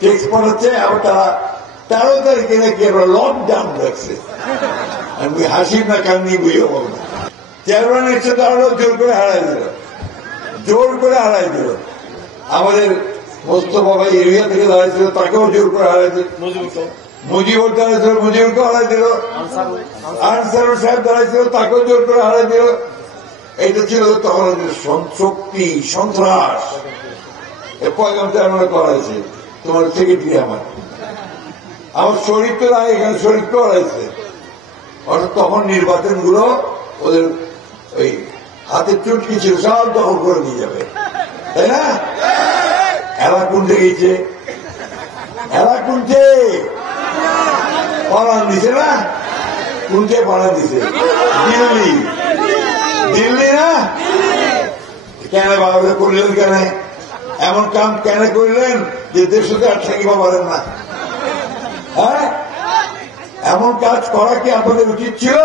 Tax পাঠাচ্ছে, আবার তারা 13 তারিখে নাকি আমরা লকডাউন রাখছে। আমি হাসিব না কান্নি বুঝে বল না। চেয়ারম্যান এসে দাঁড়ালো, জোর করে হারাই দিল, জোর করে হারাই দিল। আমাদের মোস্তফা ভাই এরিয়া থেকে দাঁড়াইছিল, তাকেও জোর করে হারাই দিল। মুজিবুর দাঁড়াইছিল, মুজিবুরকে হারাই দিল। আনসারুল সাহেব দাঁড়াইছিল, তাকেও জোর করে হারাই দিল। এইটা ছিল তখন শক্তি, সন্ত্রাস। পয়গামটা আমরা করাইছি, তোমার সেক্রেটারি আমার শরীর তো নাই, এখানে শরীর তো হারাইছে। অর্থাৎ তখন নির্বাচন গুলো ওদের ওই হাতের চুটকি ছিল, সব দখল করে নিয়ে যাবে, তাই না? এলা কুঞ্জে গেছে, এলা কুঞ্জে পালান দিছে না, কুঞ্জে পালান দিছে দিল্লি, দিল্লি না? কেন বাবা করলেন? কেন এমন কাম কেন করলেন যে দেশে আর থাকিবা পারেন না? হ্যাঁ, এমন কাজ করা কি আপনাদের উচিত ছিল?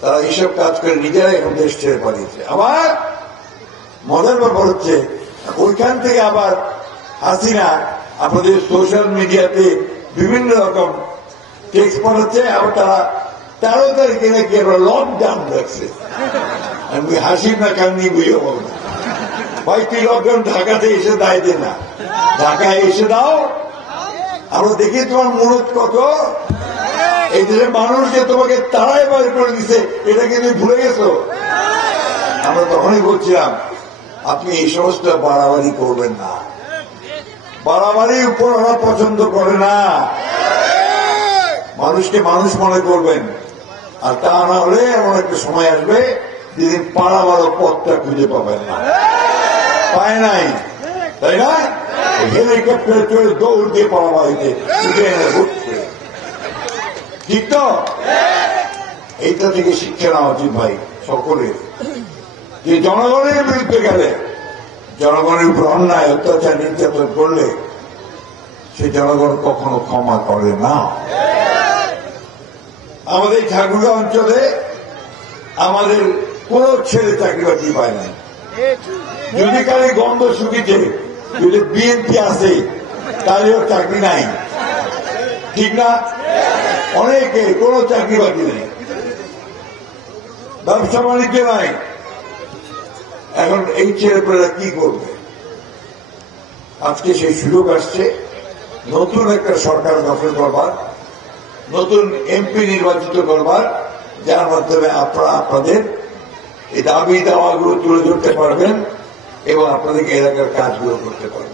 তারা এইসব কাজ করে নিজেরাই এখন দেশ ছেড়ে পালিয়েছে। আবার মজার ব্যাপার হচ্ছে, ওইখান থেকে আবার হাসিনা আপনাদের সোশ্যাল মিডিয়াতে বিভিন্ন রকম টেক্সট পাঠাচ্ছে, আবার তারা 13 তারিখে নাকি আমরা লকডাউন রাখছে। আমি হাসিব না কান্নি বুঝে বল না। ভাই তুই লকডাউন ঢাকাতে এসে দায় দে না, ঢাকায় এসে দাও, আমরা দেখি তোমার মূলত কত। এই দেশের মানুষ যে তোমাকে তারাই বাইরে করে দিছে, এটা কি তুমি ভুলে গেছো? আমরা তখনই বলছিলাম আপনি এই সমস্ত বাড়াবাড়ি করবেন না, বাড়াবাড়ি উপর ওরা পছন্দ করে না। মানুষকে মানুষ মনে করবেন, আর তা না হলে এমন একটা সময় আসবে যেদিন পাড়াবাড়ো পথটা খুঁজে পাবেন না। পায় নাই, তাই না? হেলিকপ্টারে চলে দৌড় দিয়ে পাড়াবাড়িতে ঠিক তো? এইটা থেকে শিক্ষা নেওয়া উচিত ভাই সকলের, যে জনগণের বিরুদ্ধে গেলে, জনগণের উপর অন্যায় অত্যাচার নির্যাতন করলে সে জনগণ কখনো ক্ষমা করে না। আমাদের ঠাকুরা অঞ্চলে আমাদের কোন ছেলে চাকরি বাকরি পায় নাই। যদি কালে গন্ধ শুকিছে, যদি বিএনপি আছে তাহলে ওর চাকরি নাই, ঠিক না? অনেকে কোন চাকরি বাকরি নেই, ব্যবসা বাণিজ্য নাই। এখন এই ছেলেপেলেরা কি করবে? আজকে সেই সুযোগ আসছে নতুন একটা সরকার গঠন করবার, নতুন এমপি নির্বাচিত করবার, যার মাধ্যমে আপনারা আপনাদের এই দাবি দাওয়াগুলো তুলে ধরতে পারবেন এবং আপনাদেরকে এলাকার কাজগুলো করতে পারবেন।